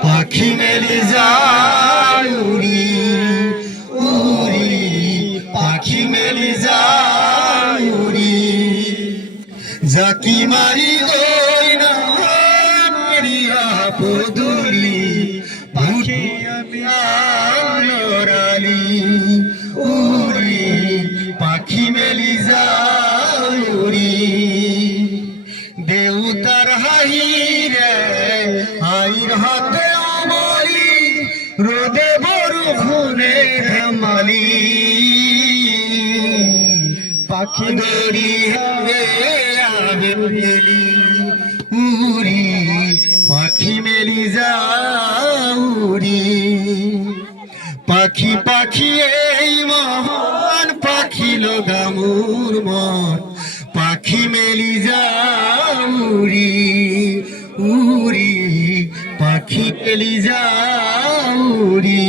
পাখি মেলি যায় উড়ি উড়ি, পাখি মেলি যায় উড়ি। জাকি মারি ওই না মেরিয়া পদুলি, পাখি লড়ালি উড়ি, পাখি মেলি যায় উড়ি। দেউতার হাইরে আইর হাতে মালি পাখি দড়ি হবে, আবে মেলি উড়ি, পাখি মেলি যাউরি পাখি পাখি এই মহান, পাখি লোগামুর মন। পাখি মেলি যাউরি উরি পাখি মেলি যাউরি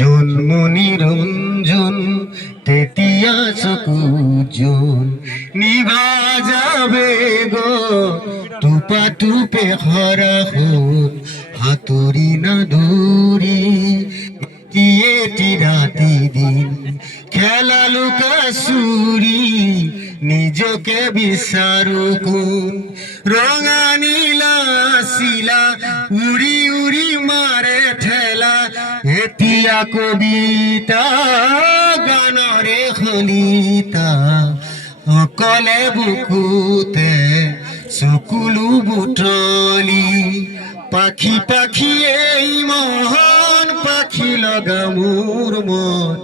জন্ম নিরঞ্জন তেতিয়া চকুজন নিভা যাবে গো টুপা টুপে হরা হন হাতুরি না দূরি। টিয়ে রাতি দিন, খেলা লুকা সুরি, নিজকে বিচারু কোন রঙা নীলা, শিলা, উড়ি কবিতা, গানরে খলিতা। অকলে বুকুতে চকুলো বুটলি। পাখি পাখি এই মহান পাখি লগা মোৰ মন।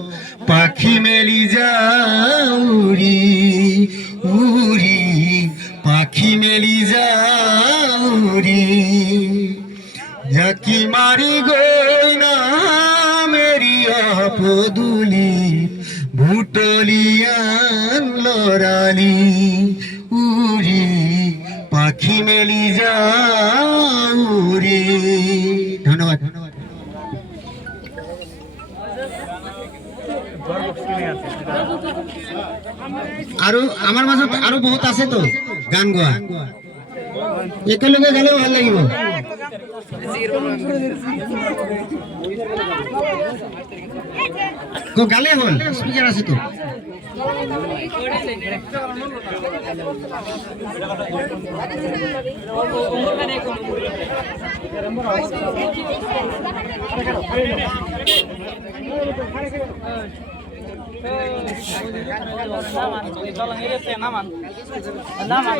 পাখি মেলি যাউরি উৰি পাখি মেলি যাউরি জাকি মারি গই না পদুলি ভুটলিয়ান লড়ালি উরি পাখি মেলি যাউরি ধন্যবাদ ধন্যবাদ। আৰু আমাৰ মাজত আৰু বহুত আছে তো, গান গোৱা একেলগে গালেও ভালো লাগিব। তো গালে হ'ল স্পিকাৰ আছে তো. Naman. Naman.